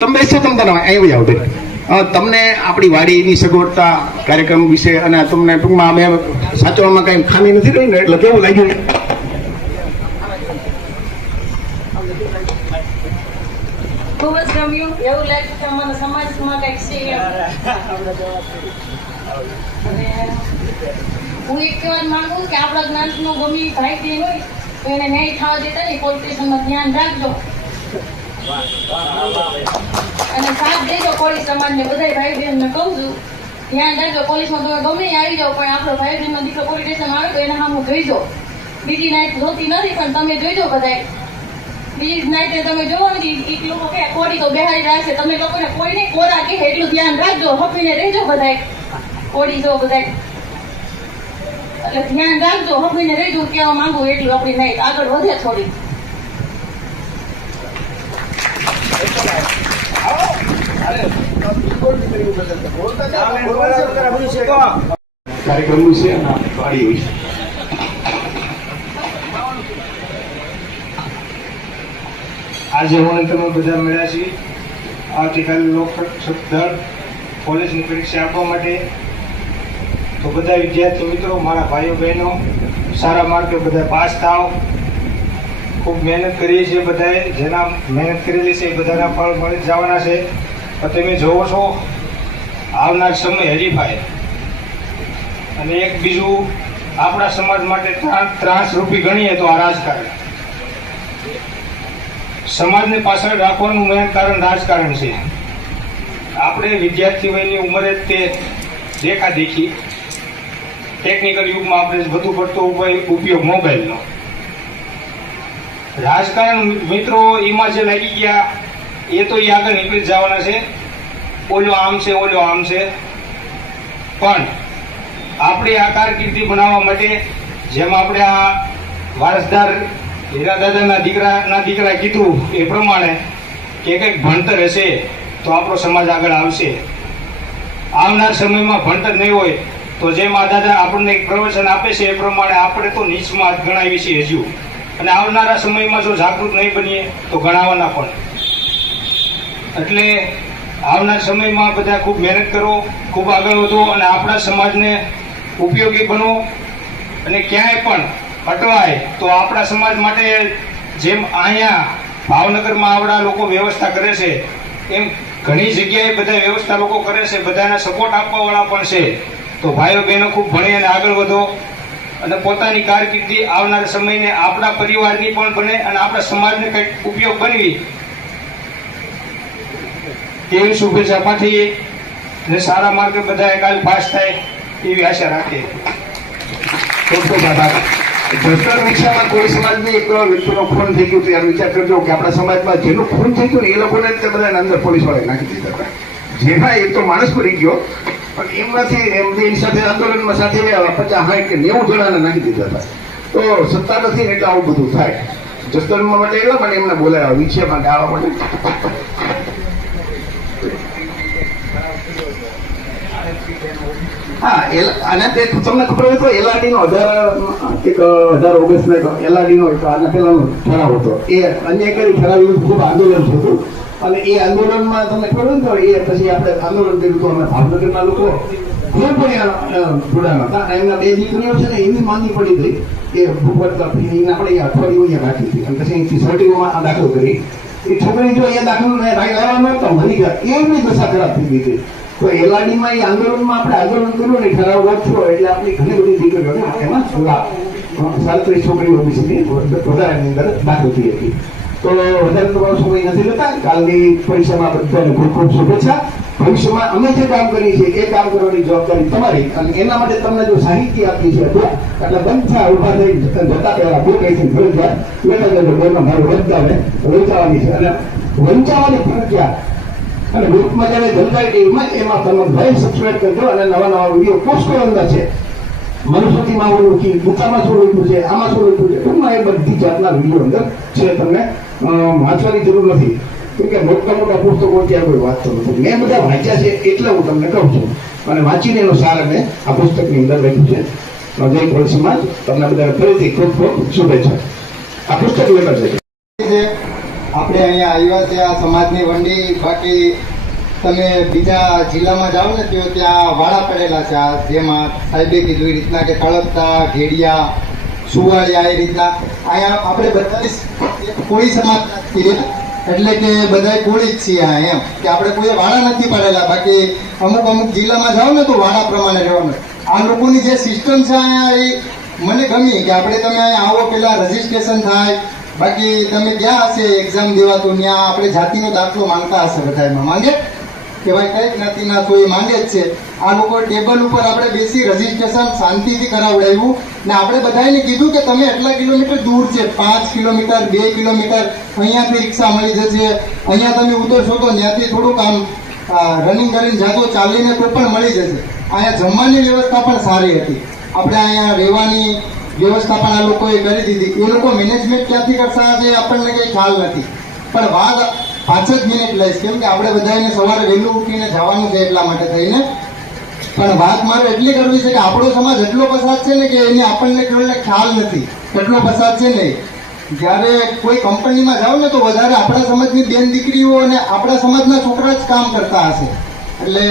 તમે બેસો તમે અહીં આવો બેન તમને આપણી વાડીની સગવડતા કાર્યક્રમ વિશે અને તમને ટૂંકમાં અમે સાચવવામાં કઈ ખામી નથી રહી ને એટલે કેવું લાગ્યું? ખૂબ જ ગમ્યું. એવું લાગ્યું કે અમારા સમાજમાં કંઈક છે. અને હું એક કહેવા માંગુ કે આપણા જ્ઞાનનો ગમી ભાઈ બહેન હોય તો એને ન્યાય થવા દેતા નહીં, પોલીસ સ્ટેશનમાં ધ્યાન રાખજો અને સાથ દેજો. કોળી સમાજને બધા ભાઈ બહેનને કહું છું, ધ્યાન રાખજો. પોલીસમાં તમે ગમે આવી જાઓ પણ આપણો ભાઈ બહેનનો દીકરો પોલીસ સ્ટેશન આવે તો એના સામું જોઈજો. બીજી નાઈટ જોતી નથી પણ તમે જોઈજો બધા. બીજી નાઈટે તમે જોવો ને એક લોકો કે કોડી તો બેહાડી રાખશે, તમે લોકોને કોઈ નહીં કોરા કે એટલું ધ્યાન રાખજો. હપીને રહેજો બધા, કોડી જો બધા એટલે ધ્યાન રાખજો. હપીને રહેજો કેવા માંગુ એટલું આપણી નાઈટ આગળ વધે થોડી. કાર્યક્રમ વિશે અને વાડી વિશે આજે હું તમે બધા મળ્યા છીએ આવતીકાલે લોકરક્ષક દળ પોલીસની પરીક્ષા આપવા માટે. તો બધા વિદ્યાર્થી મિત્રો, મારા ભાઈઓ બહેનો, સારા માર્કે બધા પાસ થાવ. ખૂબ મહેનત કરીએ છીએ બધાએ, જેના મહેનત કરેલી છે એ બધાના ફળ મળી જવાના છે. પણ તમે જોવો છો આવનાર સમય હરીફાય. અને એક બીજું આપણા સમાજ માટે ત્રાસરૂપી ગણીએ તો આ રાજકારણ. સમાજને પાછળ રાખવાનું મેન કારણ રાજકારણ છે. આપણે વિદ્યાર્થી વયની ઉંમરે તે દેખાદેખી ટેકનિકલ યુગમાં આપણે વધુ પડતો ઉપયોગ મોબાઈલનો. રાજકારણ મિત્રો એમાં જે લાગી ગયા એ તો એ આગળ નીકળી જવાના છે. ઓલો આમ છે, ઓલો આમ છે. પણ આપણે આ કારકિર્દી બનાવવા માટે જેમ આપણે આ વારસદાર હીરા દાદાના દીકરા કીધું એ પ્રમાણે કે કંઈક ભણતર હશે તો આપણો સમાજ આગળ આવશે. આવનાર સમયમાં ભણતર નહીં હોય તો જેમ આ દાદા આપણને એક પ્રવચન આપે છે એ પ્રમાણે આપણે તો નીચમાં ગણાવી છીએ હજુ. અને આવનારા સમયમાં જો જાગૃત નહીં બનીએ તો ગણાવવાના પણ. એટલે આવનાર સમયમાં બધા ખૂબ મહેનત કરો, ખૂબ આગળ વધો અને આપણા સમાજને ઉપયોગી બનો. અને ક્યાંય પણ અટવાય તો આપણા સમાજ માટે જેમ અહીંયા ભાવનગરમાં આવડા લોકો વ્યવસ્થા કરે છે એમ ઘણી જગ્યાએ બધા વ્યવસ્થા લોકો કરે છે. બધાને સપોર્ટ આપવાવાળા પણ છે. તો ભાઈઓ બહેનો ખૂબ ભણી અને આગળ વધો અને પોતાની કારકિર્દી આવનાર સમયને આપણા પરિવારની પણ બને અને આપણા સમાજને કંઈક ઉપયોગ બનવી તેવી શુભેચ્છા પાઠવીએ અને સારા માર્ગે બધા કાલ પાસ થાય એવી આશા રાખીએ. ખૂબ ખૂબ આભાર. જસદણ વિસ્તારમાં કોઈ સમાજની એક વ્યક્તિનો ખૂન થઈ ગયું ત્યારે વિચાર કરજો કે આપણા સમાજમાં જેનું ખૂન થઈ ગયું ને એ લોકોને તે બધાને અંદર પોલીસ વાળાએ નાખી દીધા હતા. જેમાં એક તો માણસ પડી ગયો પણ એમનાથી એની સાથે આંદોલનમાં સાથે 50, 60 કે 90 જણાને નાખી દીધા હતા. તો સત્તા નથી ને એટલે આવું બધું થાય. જસદણમાં માટે એટલા માટે એમને બોલાવ્યા વિષય માટે આવવા માટે. હા, અને તમને ખબર હોય તો એલઆરડી નો 18 ઓગસ્ટ એલઆરડી નો આના પહેલાનો ઠરાવ હતો. એ અન્યાયકારી ઠરાવ વિરુદ્ધ ખૂબ આંદોલન થતું અને એ આંદોલનમાં તમને ખબર હોય તો એ પછી આપણે આંદોલન કર્યું હતું. અમે ભાવનગરના લોકો જે પણ જોડાણા હતા એમના 2 દીકરીઓ છે ને એની માંગણી પડી હતી કે ભૂપત આપણે અઠવાડિયું રાખી હતી અને પછી અહીંથી સર્ટિઓમાં દાખલ કરી. એ છોકરી જો અહીંયા દાખલ લાવવા નહોતો મળી ગયા એમની દશા ખરાબ થઈ ગઈ હતી. તો એલઆરડીમાં એ આંદોલનમાં આપણે આંદોલન કર્યું ને ઠરાવ વધશો એટલે આપણી ઘણી બધી દીકરીઓ એમાં 37 છોકરીઓ ઓબીસીની વધારાની અંદર દાખલ થઈ હતી. તો વધારે તમારો સમય નથી લેતા. કાલની પરીક્ષામાં બધાને ખૂબ ખૂબ શુભેચ્છા. ભવિષ્યમાં અમે જે કામ કરીએ છીએ એ કામ કરવાની જવાબદારી તમારી અને એના માટે તમને જો સાહિત્ય આપી છે એટલે બંધા ઉભા થઈ જતા પહેલા બહુ કઈથી ઘરે જાય લેતા જજો. બેનો મારો વંચાવે વંચાવાની છે અને વંચાવાની ફરજિયાત અને ગ્રુપમાં જ્યારે જનતાઈ ટીવીમાં એમાં તમે ભાઈ સબસ્ક્રાઈબ કરજો અને નવા નવા વિડીયો પોસ્ટ કરવાના છે. મનુસ્મૃતિમાં ઓલું છે, ગીતામાં શું લખ્યું છે, આમાં શું લખ્યું છે, ટૂંકમાં એ બધી જાતના વિડીયો અંદર છે. તમને વાંચવાની જરૂર નથી કેમ કે મોટા મોટા પુસ્તકો ત્યાં કોઈ વાંચતો નથી. મેં બધા વાંચ્યા છે એટલે હું તમને કહું છું અને વાંચીને એનો સાર મેં આ પુસ્તકની અંદર લખ્યું છે. જય કોળી સમાજ તમને બધા ફરીથી ખૂબ ખૂબ શુભેચ્છા. આ પુસ્તક લેતા છે આપણે અહીંયા આવ્યા ત્યાં સમાજની વંડી, બાકી તમે બીજા જિલ્લામાં જાઓ ને તો ત્યાં વાડા પડેલા છે, આ જેમાં સાહેબે કીધું એ રીતના કે તળપતા, ઘેડિયા, સુવાળિયા, એ રીતના અહીંયા આપણે બધા કોળી સમાજ છીએ, એટલે કે બધા કોળી જ છીએ અહીંયા, એમ કે આપણે કોઈ વાડા નથી પડેલા. બાકી અમુક જિલ્લામાં જાઓ ને તો વાડા પ્રમાણે રહેવાનું. આ લોકોની જે સિસ્ટમ છે અહીંયા એ મને ગમી કે આપણે તમે અહીંયા આવો પેલા રજીસ્ટ્રેશન થાય, બાકી તમે ક્યાં હશે એક્ઝામ દેવા તો ત્યાં આપણે જાતિનો દાખલો માંગતા હશે, બધા એમાં માંગે કે ભાઈ કઈ જ્ઞાતિના તો એ માંગે જ છે. આ લોકો ટેબલ ઉપર આપણે બેસી રજીસ્ટ્રેશન શાંતિથી કરાવડાવ્યું ને આપણે બધાને કીધું કે તમે એટલા કિલોમીટર દૂર છે, 5 કિલોમીટર 2 કિલોમીટર અહીંયાથી રિક્ષા મળી જશે, અહીંયા તમે ઉતરશો તો ત્યાંથી થોડુંક આમ રનિંગ કરીને જાતો ચાલીને તો પણ મળી જશે. અહીંયા જમવાની વ્યવસ્થા પણ સારી હતી, આપણે અહીંયા રહેવાની વ્યવસ્થા પણ આ લોકોએ કરી દીધી. એ લોકો મેનેજમેન્ટ ક્યાંથી કરતા હશે આપણને કંઈ ખ્યાલ નથી, પણ વાત 5 જ મિનિટ લઈશ કેમ કે આપણે બધાને સવારે વહેલું ઉઠીને જવાનું છે એટલા માટે થઈને. પણ વાત મારે એટલી કરવી છે કે આપણો સમાજ એટલો પસાર છે ને કે એને આપણને કેવળને ખ્યાલ નથી કેટલો પસાર છે નહીં. જ્યારે કોઈ કંપનીમાં જાઓ ને તો વધારે આપણા સમાજની બેન દીકરીઓ અને આપણા સમાજના છોકરા જ કામ કરતા હશે, એટલે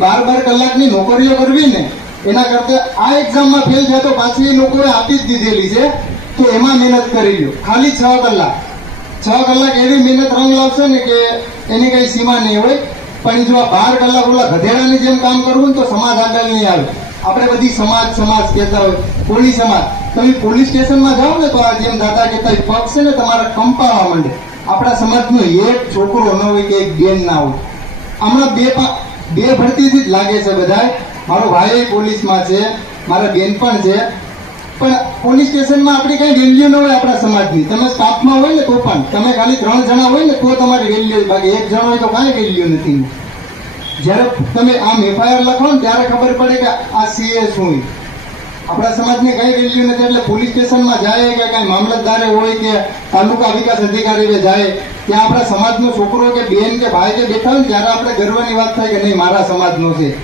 12 કલાકની નોકરીઓ કરવી ને એના કરતા આ એક્ઝામમાં ફેલ થયા તો પાછી એ લોકોએ આપી જ દીધેલી છે તો એમાં મહેનત કરી લો. ખાલી 6 કલાક એવી મહેનત રંગ લાવશે ને કે એની કઈ સીમા નહીં હોય. પણ જો આ 12 કલાક ઓલા ગધેડાની જેમ કામ કરવું ને તો સમાજ આગળ નહીં આવે. આપણે બધી સમાજ કહેતા હોય, પોલીસ સમાજ. તમે પોલીસ સ્ટેશનમાં જાઓ ને તો આ જેમ દાદા કહેતા પગ છે ને તમારા કંપાવા માંડે. આપણા સમાજનો એક છોકરો ન હોય કે એક બેન ના હોય. હમણાં બે ભરતીથી જ લાગે છે બધા. મારો ભાઈ પોલીસમાં છે, મારા બેન પણ છે, પણ પોલીસ સ્ટેશનમાં આપણી કઈ વેલ્યુ ન હોય આપણા સમાજની. તમે સ્ટાફમાં હોય ને તો પણ તમે ખાલી 3 જણા હોય ને તો તમારી વેલ્યુ, બાકી 1 જણ હોય તો કાંઈ વેલ્યુ નથી. જ્યારે તમે આમ એફઆઈઆર લખો ને ત્યારે ખબર પડે કે આ સીએ શું. આપણા સમાજની કઈ વેલ્યુ નથી, એટલે પોલીસ સ્ટેશનમાં જાય કે કઈ મામલતદારે હોય કે તાલુકા વિકાસ અધિકારી જાય ત્યાં આપણા સમાજનો છોકરો કે બેન કે ભાઈ કે બેઠા હોય ત્યારે આપણે ગર્વની વાત થાય કે નહીં મારા સમાજનો છે.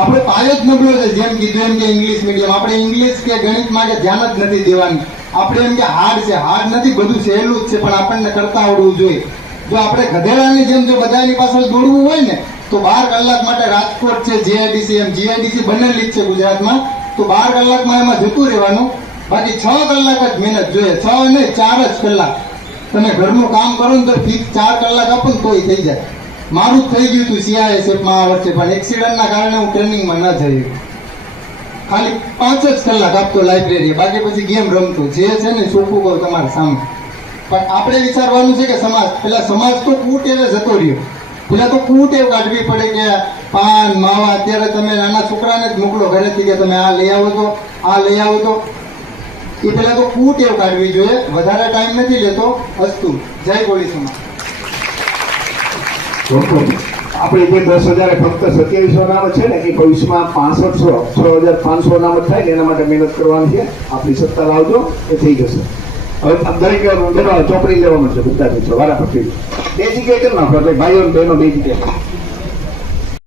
આપણે પાયો જ નબળો છે, જેમ કીધું એમ કે ઇંગ્લિશ મીડિયમ. આપણે ઇંગ્લિશ કે ગણિતમાં કે ધ્યાન જ નથી દેવાની. આપણે એમ કે હાર્ડ છે, હાર્ડ નથી, બધું સહેલું જ છે, પણ આપણને કરતા આવડવું જોઈએ. જો આપણે ગધેડાની જેમ જો બધાની પાછળ દોડવું હોય ને તો 12 કલાક માટે રાજકોટ છે, જીઆઈડીસી, એમ જીઆઈડીસી બનેલી જ છે ગુજરાતમાં, તો 12 કલાકમાં એમાં જતું રહેવાનું. બાકી 6 કલાક જ મહેનત જોઈએ, 6 નહીં 4 જ કલાક. તમે ઘરનું કામ કરો ને તો ફિક્સ 4 કલાક આપો ને તોય થઈ જાય. મારું જ થઈ ગયું હતું સીઆઈએસએફમાં આ વર્ષે, પણ એક્સિડન્ટના કારણે હું ટ્રેનિંગમાં ન જઈ. ખાલી 5 જ કલાક આપતો લાઇબ્રેરી, બાકી પછી ગેમ રમતો. જે છે ને ચોખ્ખું કહું તમારા સામે. પણ આપણે વિચારવાનું છે કે પેલા સમાજ તો કુટેવે જતો રહ્યો. પેલા તો કુટેવ કાઢવી પડે કે પાન માવા. અત્યારે તમે નાના છોકરાને જ મોકલો ઘરેથી કે તમે આ લઈ આવો તો આ લઈ આવો તો. એ પેલા તો કુટેવ કાઢવી જોઈએ. વધારે ટાઈમ નથી લેતો. અસ્તુ. જય કોળી સમાજ. આપણે જે 10,000 ફક્ત 2700 અનામત છે ને એ ભવિષ્યમાં 6500 6,500 અનામત થાય ને એના માટે મહેનત કરવાની છે. આપણી સત્તા લાવજો, એ થઈ જશે. હવે દરેક ચોપડી લેવાનું છે બધા મિત્રો વારાફરતી 2 જગ્યાએ કરી નાખો, એટલે ભાઈઓ અને બહેનો 2 જગ્યાએ.